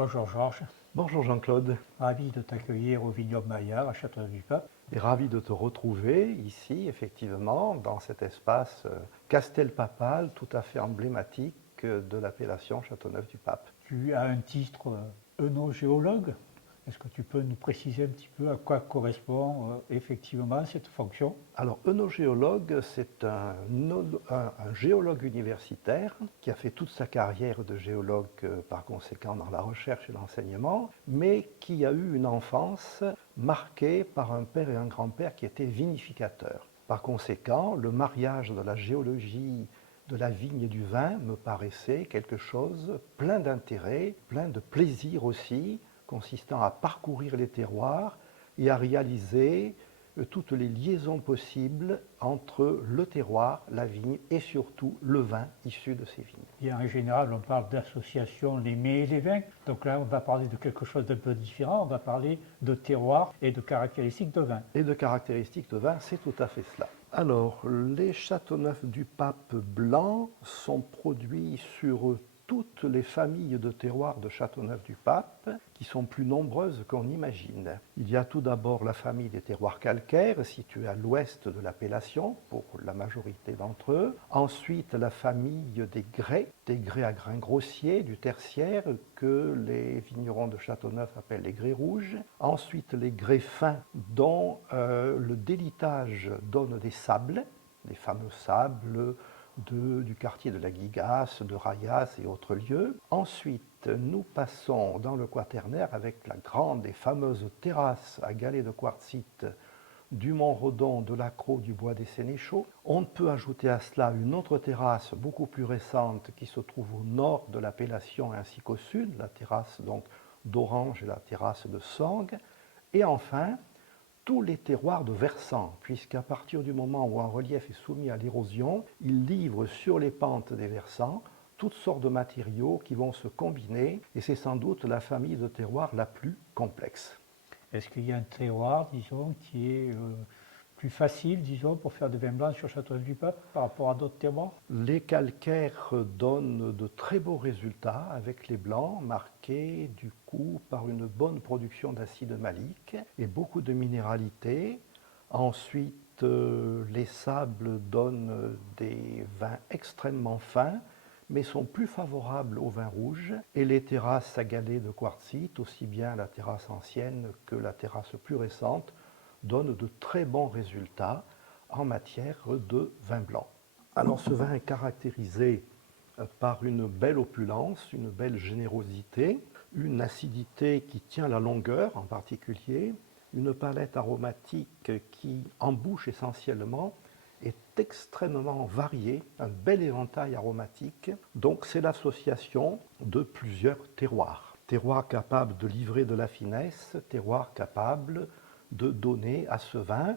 Bonjour Georges, Bonjour Jean-Claude, ravi de t'accueillir au Vignoble Maillard à Châteauneuf-du-Pape. et ravi de te retrouver ici, effectivement, dans cet espace castelpapal tout à fait emblématique de l'appellation Châteauneuf-du-Pape. Tu as un titre œnogéologue. Est-ce que tu peux nous préciser un petit peu à quoi correspond effectivement cette fonction? Alors, œnogéologue, c'est un géologue universitaire qui a fait toute sa carrière de géologue, par conséquent, dans la recherche et l'enseignement, mais qui a eu une enfance marquée par un père et un grand-père qui étaient vinificateurs. Par conséquent, le mariage de la géologie, de la vigne et du vin me paraissait quelque chose plein d'intérêt, plein de plaisir aussi, consistant à parcourir les terroirs et à réaliser toutes les liaisons possibles entre le terroir, la vigne et surtout le vin issu de ces vignes. Bien, en général, on parle d'association les mets et les vins. Donc là, on va parler de quelque chose d'un peu différent. On va parler de terroir et de caractéristiques de vin. Et de caractéristiques de vin, c'est tout à fait cela. Alors, les Châteauneuf-du-Pape blancs sont produits sur toutes les familles de terroirs de Châteauneuf-du-Pape, qui sont plus nombreuses qu'on imagine. Il y a tout d'abord la famille des terroirs calcaires, située à l'ouest de l'appellation, pour la majorité d'entre eux. Ensuite, la famille des grès à grains grossiers, du tertiaire, que les vignerons de Châteauneuf appellent les grès rouges. Ensuite, les grès fins, dont le délitage donne des sables, les fameux sables du quartier de la Guigasse, de Rayas et autres lieux. Ensuite, nous passons dans le quaternaire avec la grande et fameuse terrasse à galets de quartzite du Mont-Redon, de l'Accro, du Bois des Sénéchaux. On peut ajouter à cela une autre terrasse beaucoup plus récente qui se trouve au nord de l'appellation ainsi qu'au sud, la terrasse donc d'Orange et la terrasse de Sorgues. Et enfin, tous les terroirs de versant, puisqu'à partir du moment où un relief est soumis à l'érosion, il livre sur les pentes des versants toutes sortes de matériaux qui vont se combiner, et c'est sans doute la famille de terroirs la plus complexe. Est-ce qu'il y a un terroir, disons, qui est plus facile, disons, pour faire des vins blancs sur Châteauneuf-du-Pape par rapport à d'autres terroirs? Les calcaires donnent de très beaux résultats avec les blancs, marqués du coup par une bonne production d'acide malique et beaucoup de minéralité. Ensuite, les sables donnent des vins extrêmement fins, mais sont plus favorables aux vins rouges. Et les terrasses à galets de quartzite, aussi bien la terrasse ancienne que la terrasse plus récente, donnent de très bons résultats en matière de vin blanc. Alors ce vin est caractérisé par une belle opulence, une belle générosité, une acidité qui tient la longueur en particulier, une palette aromatique qui, en bouche essentiellement, est extrêmement variée, un bel éventail aromatique. Donc c'est l'association de plusieurs terroirs. Terroirs capables de livrer de la finesse, terroirs capables de donner à ce vin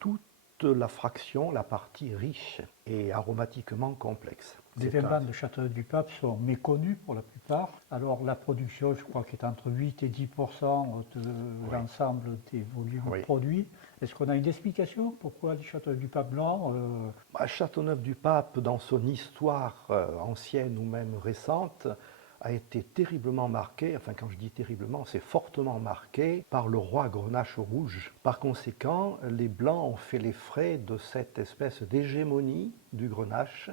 toute la fraction, la partie riche et aromatiquement complexe. Les vins blancs de Châteauneuf-du-Pape sont méconnus pour la plupart. Alors la production, je crois, est entre 8 et 10% de l'ensemble des volumes produits. Est-ce qu'on a une explication pourquoi les Châteauneuf-du-Pape blancs Châteauneuf-du-Pape, dans son histoire ancienne ou même récente, a été terriblement marqué, enfin quand je dis terriblement, c'est fortement marqué par le roi Grenache rouge. Par conséquent, les Blancs ont fait les frais de cette espèce d'hégémonie du Grenache,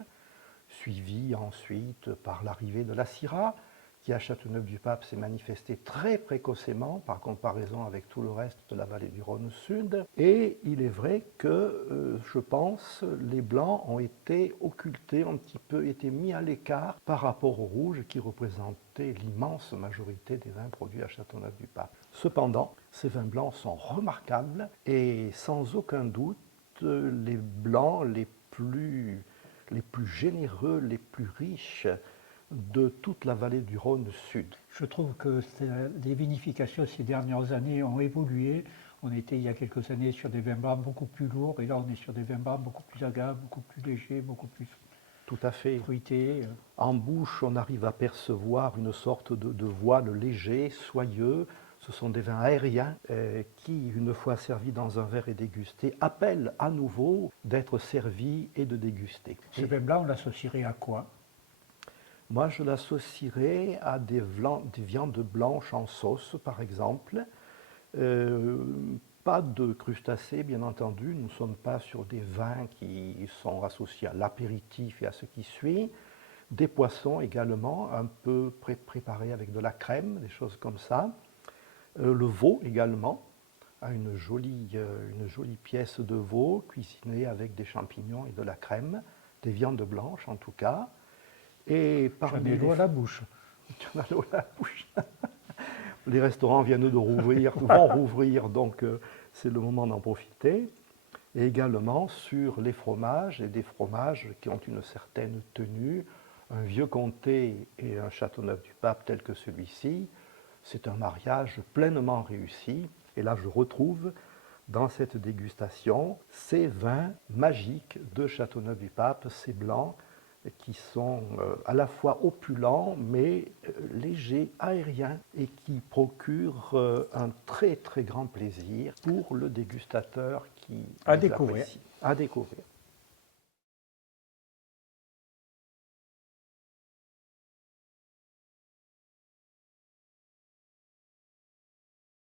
suivi ensuite par l'arrivée de la Syrah, qui à Châteauneuf-du-Pape s'est manifestée très précocement par comparaison avec tout le reste de la vallée du Rhône Sud. Et il est vrai que, je pense, les Blancs ont été occultés, un petit peu été mis à l'écart par rapport aux Rouges qui représentaient l'immense majorité des vins produits à Châteauneuf-du-Pape. Cependant, ces vins blancs sont remarquables et sans aucun doute, les Blancs les plus généreux, les plus riches de toute la vallée du Rhône Sud. Je trouve que les vinifications ces dernières années ont évolué. On était il y a quelques années sur des vins blancs beaucoup plus lourds et là on est sur des vins blancs beaucoup plus agréables, beaucoup plus légers, beaucoup plus tout à fait fruités. En bouche, on arrive à percevoir une sorte de voile léger, soyeux. Ce sont des vins aériens qui, une fois servis dans un verre et dégustés, appellent à nouveau d'être servis et de déguster. Ce vin blanc, on l'associerait à quoi? Moi, je l'associerais à des viandes blanches en sauce, par exemple. Pas de crustacés, bien entendu. Nous ne sommes pas sur des vins qui sont associés à l'apéritif et à ce qui suit. Des poissons également, un peu préparés avec de la crème, des choses comme ça. Le veau également, une jolie pièce de veau cuisinée avec des champignons et de la crème, des viandes blanches en tout cas. Et J'en ai l'eau à la bouche. Tu en as l'eau à la bouche. Les restaurants viennent de rouvrir, vont rouvrir, donc c'est le moment d'en profiter. Et également sur les fromages, et des fromages qui ont une certaine tenue, un vieux comté et un Châteauneuf-du-Pape tel que celui-ci, c'est un mariage pleinement réussi. Et là, je retrouve dans cette dégustation ces vins magiques de Châteauneuf-du-Pape, ces blancs qui sont à la fois opulents mais légers, aériens et qui procurent un très très grand plaisir pour le dégustateur qui À les découvrir. apprécie. À découvrir.